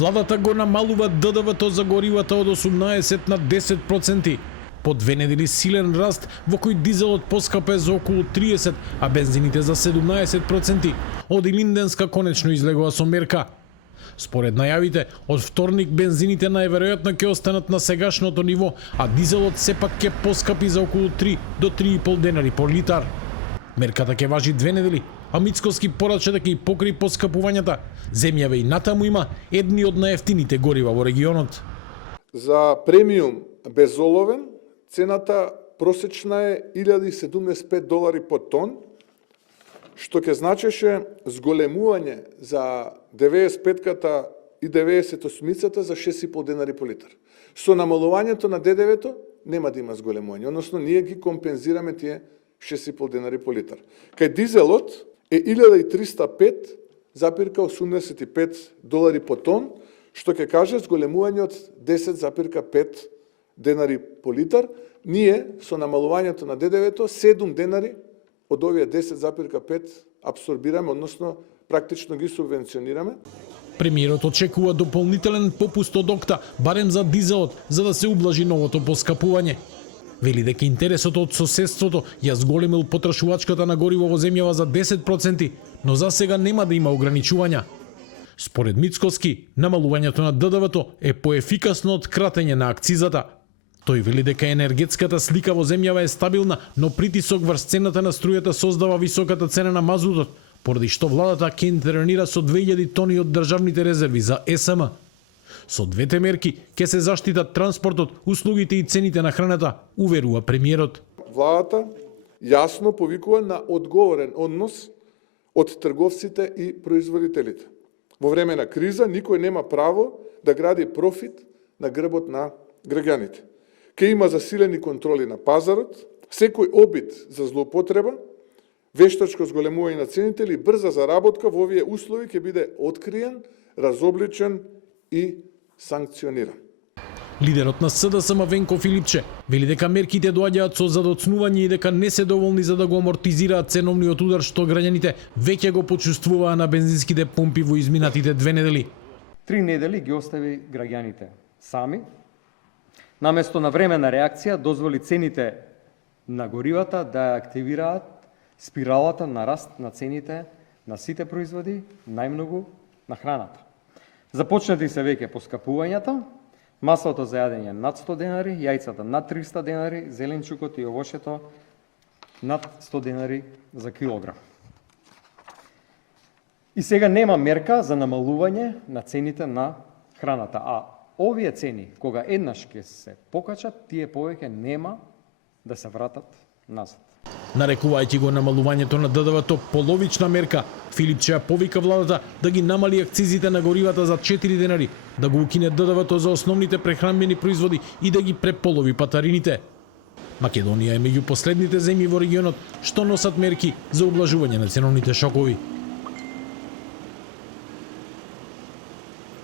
Владата го намалува ДДВ-то за горивата од 18 на 10%. По 2 недели силен раст во кој дизелот поскапе за околу 30, а бензините за 17%. Оди Линденска конечно излегува со мерка. Според најавите, од вторник бензините најверојатно ќе останат на сегашното ниво, а дизелот сепак ќе поскапи за околу 3 до 3,5 денари по литар. Мерката ќе важи 2 недели, а Мицкоски порача дека и покри поскапувањата, земјава и натаму има едни од најефтините горива во регионот. За премиум безоловен цената просечна е $1075 по тон, што ќе значеше зголемување за 95-ката и 98-цата за 6,5 денари по литар. Со намалувањето на ДДВ-то нема да има зголемување, односно ние ги компензираме тие 6,5 денари по литар. Кај дизелот е $1105,85 по тон, што ќе каже зголемување од 10,5 денари по литар. Ние со намалувањето на ДДВ-то 7 денари од овие 10,5 абсорбираме, односно практично ги субвенционираме. Премиерот очекува дополнителен попуст од ОКТА, барем за дизелот, за да се ублажи новото поскапување. Вели дека интересот од соседството ја зголемил потрошувачката на гориво во земјава за 10%, но за сега нема да има ограничувања. Според Мицкоски, намалувањето на ДДВ-то е поефикасно од кратење на акцизата. Тој вели дека енергетската слика во земјава е стабилна, но притисок врз цената на струјата создава високата цена на мазутот, поради што владата ќе интервенира со 2000 тони од државните резерви за ЕСМ. Со двете мерки ќе се заштитат транспортот, услугите и цените на храната, уверува премиерот. Владата јасно повикува на одговорен однос од трговците и производителите. Во време на криза никој нема право да гради профит на грбот на граѓаните. Ке има засилени контроли на пазарот, секој обид за злоупотреба, вештачко зголемување на цените или брза заработка во овие услови ќе биде откриен, разобличен и санкциониран. Лидерот на СДСМ Венко Филипче вели дека мерките доаѓаат со задоцнување и дека не се доволни за да го амортизираат ценовниот удар што граѓаните веќе го почувствуваа на бензинските помпи во изминатите 2 недели. 3 недели ги остави граѓаните сами. Наместо на времена реакција дозволи цените на горивата да ја активираат спиралата на раст на цените на сите производи, најмногу на храната. Започнати се веќе поскапувањата, маслото за јадење над 100 денари, јајцата над 300 денари, зеленчукот и овошето над 100 денари за килограм. И сега нема мерка за намалување на цените на храната, а овие цени, кога еднаш ќе се покачат, тие повеќе нема да се вратат назад. Нарекувајќи го намалувањето на ДДВ-то половична мерка, Филипче ја повика владата да ги намали акцизите на горивата за 4 денари, да го укине ДДВ-то за основните прехранбени производи и да ги преполови патарините. Македонија е меѓу последните земји во регионот што носат мерки за ублажување на ценовните шокови.